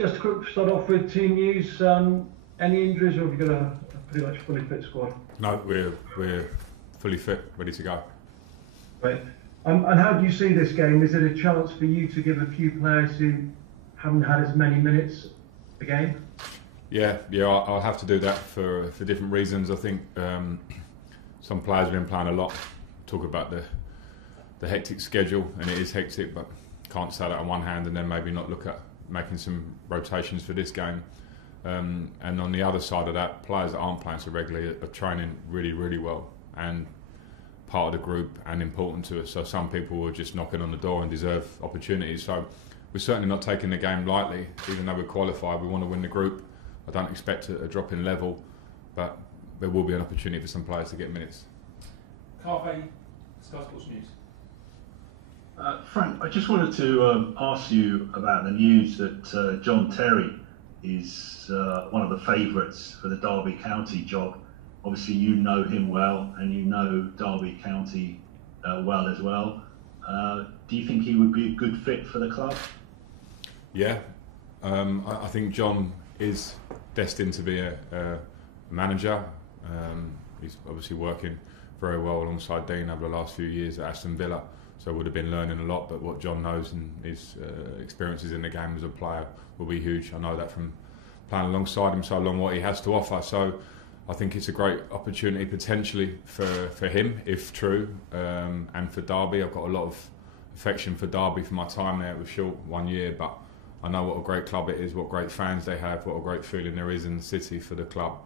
Just a quick start off with team news. Any injuries, or have you got a pretty much fully fit squad? No, we're fully fit, ready to go. Right. And how do you see this game? Is it a chance for you to give a few players who haven't had as many minutes a game? Yeah, I'll have to do that for different reasons. I think some players have been playing a lot. Talk about the hectic schedule, and it is hectic, but can't say that on one hand and then maybe not look at making some rotations for this game. And on the other side of that, players that aren't playing so regularly are training really, really well and part of the group and important to us. So some people are just knocking on the door and deserve opportunities. So we're certainly not taking the game lightly. Even though we're qualified, we want to win the group. I don't expect a drop in level, but there will be an opportunity for some players to get minutes. Carve, Sky Sports News. Frank, I just wanted to ask you about the news that John Terry is one of the favourites for the Derby County job. Obviously you know him well and you know Derby County well as well. Do you think he would be a good fit for the club? Yeah, I think John is destined to be a manager. He's obviously working very well alongside Dean over the last few years at Aston Villa, so would have been learning a lot, but what John knows and his experiences in the game as a player will be huge. I know that from playing alongside him so long, what he has to offer. So I think it's a great opportunity potentially for him, if true, and for Derby. I've got a lot of affection for Derby for my time there. It was short, 1 year, but I know what a great club it is, what great fans they have, what a great feeling there is in the city for the club.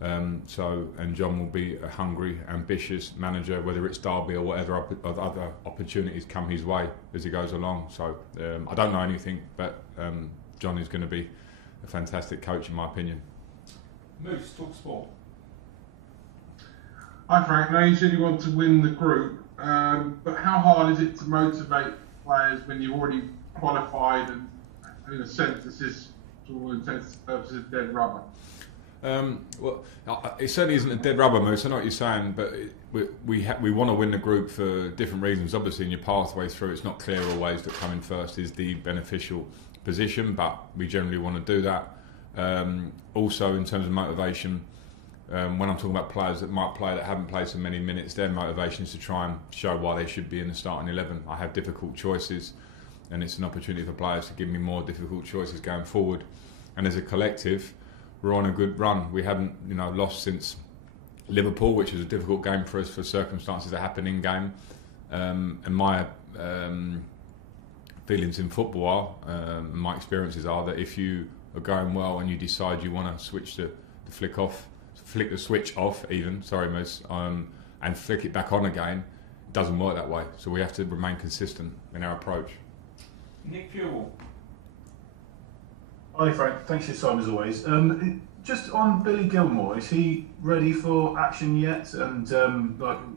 And John will be a hungry, ambitious manager, whether it's Derby or whatever other opportunities come his way as he goes along. So I don't know anything, but John is going to be a fantastic coach in my opinion. Moose, talk sport. Hi Frank, now you said you want to win the group, but how hard is it to motivate players when you've already qualified and in a sense this is, to all intents and purposes, dead rubber? Well, it certainly isn't a dead rubber, Moose. I know what you're saying, but we want to win the group for different reasons. Obviously, in your pathway through, it's not clear always that coming first is the beneficial position, but we generally want to do that. Also, in terms of motivation, when I'm talking about players that might play that haven't played so many minutes, their motivation is to try and show why they should be in the starting 11. I have difficult choices, and it's an opportunity for players to give me more difficult choices going forward. And as a collective, we're on a good run. We haven't, lost since Liverpool, which was a difficult game for us for circumstances that happen in game. And my feelings in football are, my experiences are that if you are going well and you decide you want to switch flick the switch off, Moose, and flick it back on again, it doesn't work that way. So we have to remain consistent in our approach. Nick Fuel. Hi Frank, thanks for your time as always. Just on Billy Gilmour, is he ready for action yet? And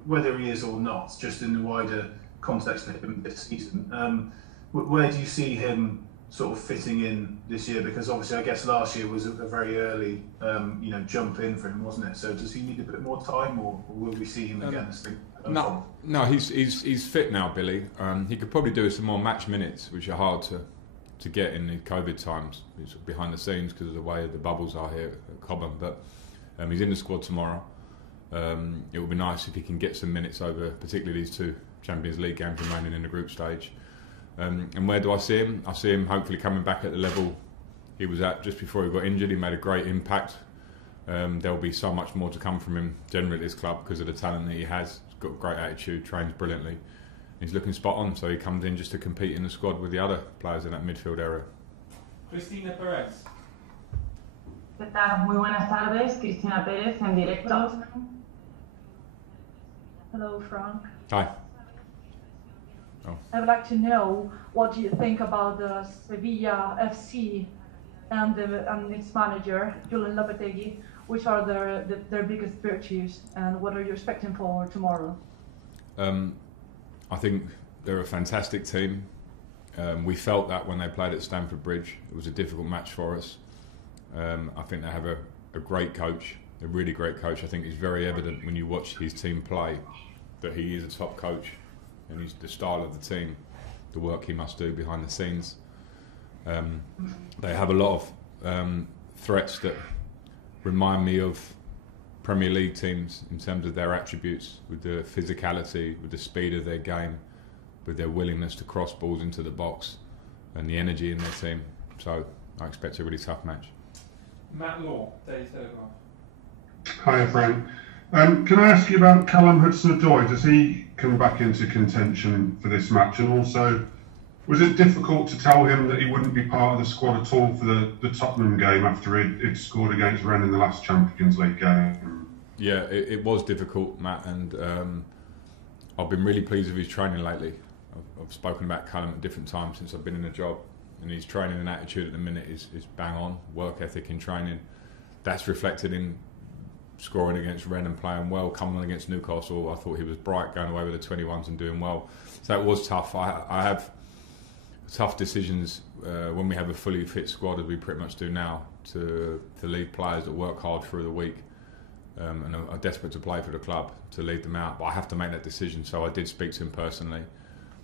whether he is or not, just in the wider context of him this season, where do you see him sort of fitting in this year? Because obviously I guess last year was a very early jump in for him, wasn't it? So does he need a bit more time, or will we see him again as things unfold? No, he's fit now, Billy. He could probably do some more match minutes, which are hard to get in the COVID times. He's behind the scenes because of the way the bubbles are here at Cobham, but he's in the squad tomorrow. It would be nice if he can get some minutes over, particularly these two Champions League games remaining in the group stage. And where do I see him? I see him hopefully coming back at the level he was at just before he got injured. He made a great impact. There'll be so much more to come from him generally at this club because of the talent that he has. He's got a great attitude, trains brilliantly. He's looking spot on, so he comes in just to compete in the squad with the other players in that midfield area. Cristina Perez. ¿Qué tal? Muy buenas tardes, Cristina Pérez en directo. Hello, Frank. Hi. Oh. I would like to know what do you think about the Sevilla FC and its manager, Julian Lopetegui. Which are their biggest virtues, and what are you expecting for tomorrow? I think they're a fantastic team. We felt that when they played at Stamford Bridge. It was a difficult match for us. I think they have a great coach, a really great coach. I think it's very evident when you watch his team play that he is a top coach, and he's the style of the team, the work he must do behind the scenes. They have a lot of threats that remind me of Premier League teams in terms of their attributes, with the physicality, with the speed of their game, with their willingness to cross balls into the box and the energy in their team. So I expect a really tough match. Matt Law, Daily Telegraph. Hi, Frank. Can I ask you about Callum Hudson Odoi? Does he come back into contention for this match? And also, was it difficult to tell him that he wouldn't be part of the squad at all for the Tottenham game after he'd scored against Rennes in the last Champions League game? Yeah, it was difficult, Matt, and I've been really pleased with his training lately. I've spoken about Callum at different times since I've been in the job, and his training and attitude at the minute is bang on. Work ethic in training, that's reflected in scoring against Rennes and playing well. Coming on against Newcastle, I thought he was bright, going away with the 21s and doing well. So it was tough. I have tough decisions when we have a fully fit squad, as we pretty much do now, to leave players that work hard through the week and are desperate to play for the club, to leave them out. But I have to make that decision. So I did speak to him personally,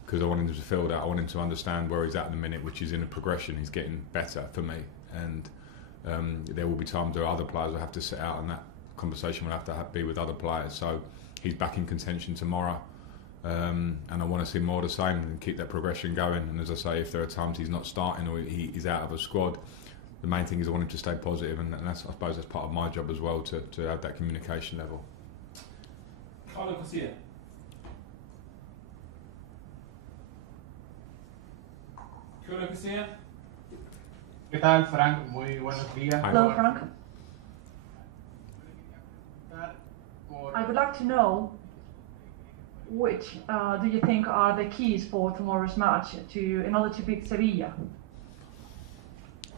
because I want him to feel that. I want him to understand where he's at the minute, which is in a progression. He's getting better for me, and there will be times where other players will have to sit out, and that conversation will have to be with other players. So he's back in contention tomorrow, and I want to see more of the same and keep that progression going. And as I say, if there are times he's not starting or he's out of a squad, the main thing is I want him to stay positive, and that's, I suppose that's part of my job as well, to have that communication level. Carlo Garcia. Carlo Garcia. ¿Qué tal, Frank? Muy buenos días. Hello, Frank. I would like to know which do you think are the keys for tomorrow's match in order to beat Sevilla?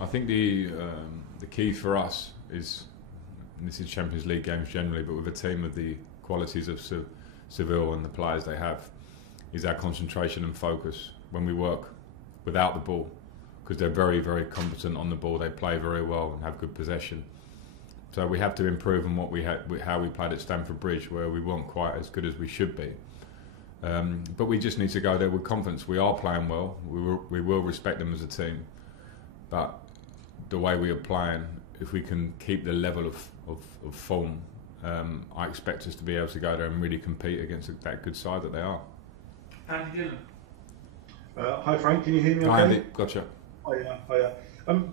I think the key for us is, and this is Champions League games generally, but with a team of the qualities of Sevilla and the players they have, is our concentration and focus when we work without the ball, because they're very, very competent on the ball. They play very well and have good possession. So we have to improve on what we had, how we played at Stamford Bridge, where we weren't quite as good as we should be. But we just need to go there with confidence. We are playing well. We will respect them as a team. But the way we are playing, if we can keep the level of form, I expect us to be able to go there and really compete against that good side that they are. Andy Dillon. Hi Frank, can you hear me okay? Hi Andy, gotcha. Hiya.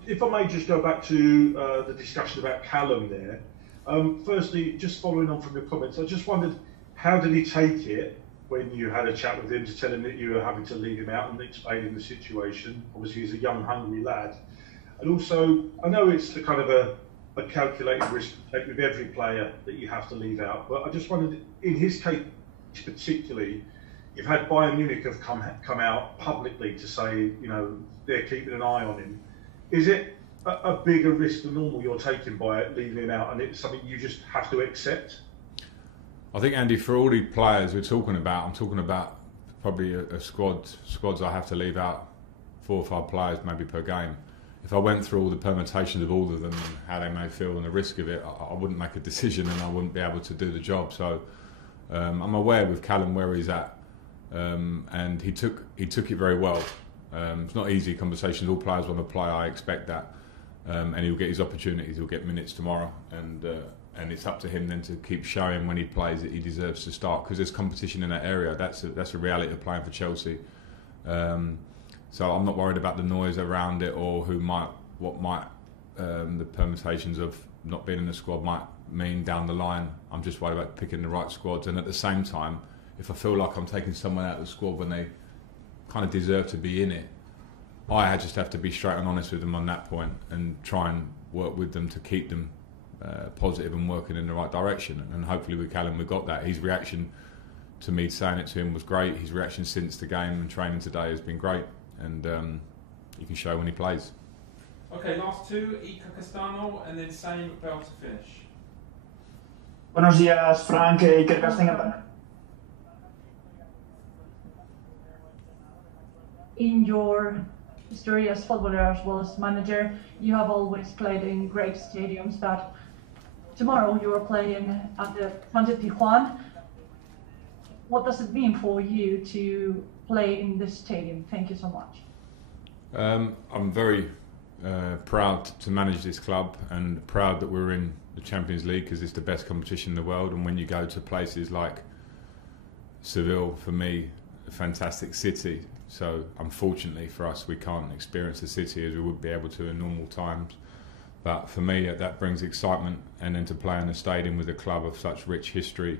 If I may just go back to the discussion about Callum there. Firstly, just following on from your comments, I just wondered, how did he take it when you had a chat with him to tell him that you were having to leave him out and explaining the situation? Obviously he's a young, hungry lad. And also, I know it's a kind of a calculated risk to take with every player that you have to leave out, but I just wondered, in his case particularly, you've had Bayern Munich have come out publicly to say, you know, they're keeping an eye on him. Is it a bigger risk than normal you're taking by leaving him out, and it's something you just have to accept? I think, Andy, for all the players we're talking about, I'm talking about probably a squads I have to leave out 4 or 5 players maybe per game. If I went through all the permutations of all of them and how they may feel and the risk of it, I wouldn't make a decision and I wouldn't be able to do the job. So I'm aware with Callum where he's at, and he took it very well. It's not easy conversations. All players want to play. I expect that, and he'll get his opportunities. He'll get minutes tomorrow, and it's up to him then to keep showing when he plays that he deserves to start, because there's competition in that area. That's a reality of playing for Chelsea. So I'm not worried about the noise around it or the permutations of not being in the squad might mean down the line. I'm just worried about picking the right squads, and at the same time, if I feel like I'm taking someone out of the squad when they kind of deserve to be in it, I just have to be straight and honest with them on that point and try and work with them to keep them positive and working in the right direction. And hopefully with Callum we got that. His reaction to me saying it to him was great. His reaction since the game and training today has been great, and you can show when he plays. Okay, last 2, Iker Castano and then same bell to finish. Buenos días, Frank. Iker Castano. In your history as footballer as well as manager, you have always played in great stadiums, but tomorrow you are playing at the Fuente Tijuana. What does it mean for you to play in this stadium? Thank you so much. I'm very proud to manage this club and proud that we're in the Champions League because it's the best competition in the world. And when you go to places like Seville, for me, a fantastic city. So unfortunately for us, we can't experience the city as we would be able to in normal times. But for me, that brings excitement, and then to play in a stadium with a club of such rich history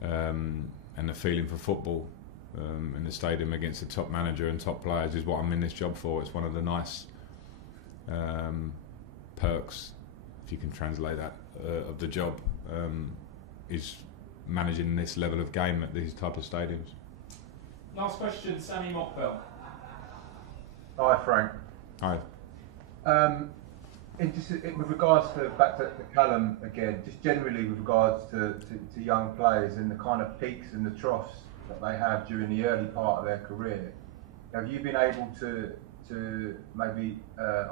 and a feeling for football in the stadium against the top manager and top players is what I'm in this job for. It's one of the nice perks, if you can translate that, of the job, is managing this level of game at these type of stadiums. Last question, Sammy Mockbell. Hi, Frank. Hi. With regards to back to Callum again, just generally with regards to young players and the kind of peaks and the troughs that they have during the early part of their career, have you been able to maybe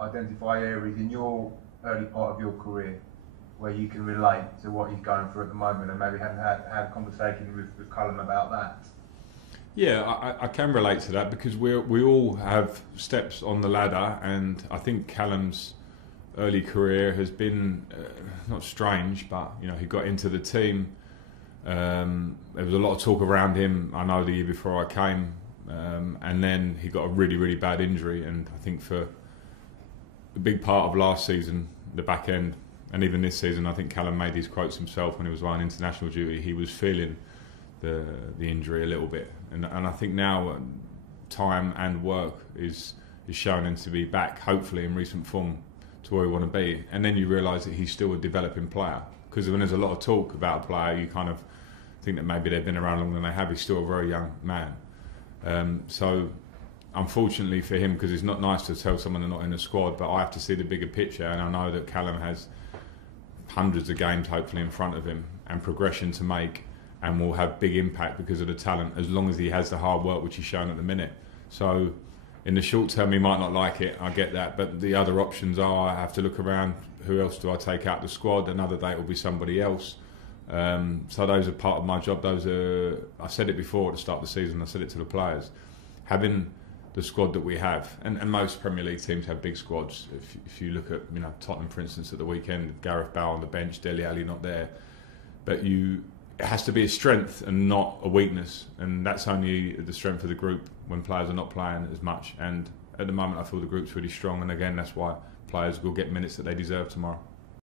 identify areas in your early part of your career where you can relate to what he's going through at the moment, and maybe had a conversation with Callum about that? Yeah, I can relate to that because we all have steps on the ladder, and I think Callum's early career has been not strange, but he got into the team. There was a lot of talk around him, I know, the year before I came, and then he got a really, really bad injury, and I think for a big part of last season, the back end, and even this season, I think Callum made these quotes himself when he was on international duty. He was feeling the injury a little bit, and I think now time and work is showing him to be back, hopefully in recent form, to where we want to be. And then you realise that he's still a developing player, because when there's a lot of talk about a player, you kind of think that maybe they've been around longer than they have. He's still a very young man. So unfortunately for him, because it's not nice to tell someone they're not in the squad, but I have to see the bigger picture, and I know that Callum has hundreds of games hopefully in front of him and progression to make, and will have big impact because of the talent, as long as he has the hard work which he's shown at the minute. So in the short term he might not like it, I get that, but the other options are, I have to look around, who else do I take out the squad? Another day it will be somebody else. So those are part of my job. I said it before at the start of the season, I said it to the players, having the squad that we have, and most Premier League teams have big squads. If you look at Tottenham, for instance, at the weekend, Gareth Bale on the bench, Dele Alli not there, but it has to be a strength and not a weakness, and that's only the strength of the group when players are not playing as much. And at the moment I feel the group's really strong, and again that's why players will get minutes that they deserve tomorrow.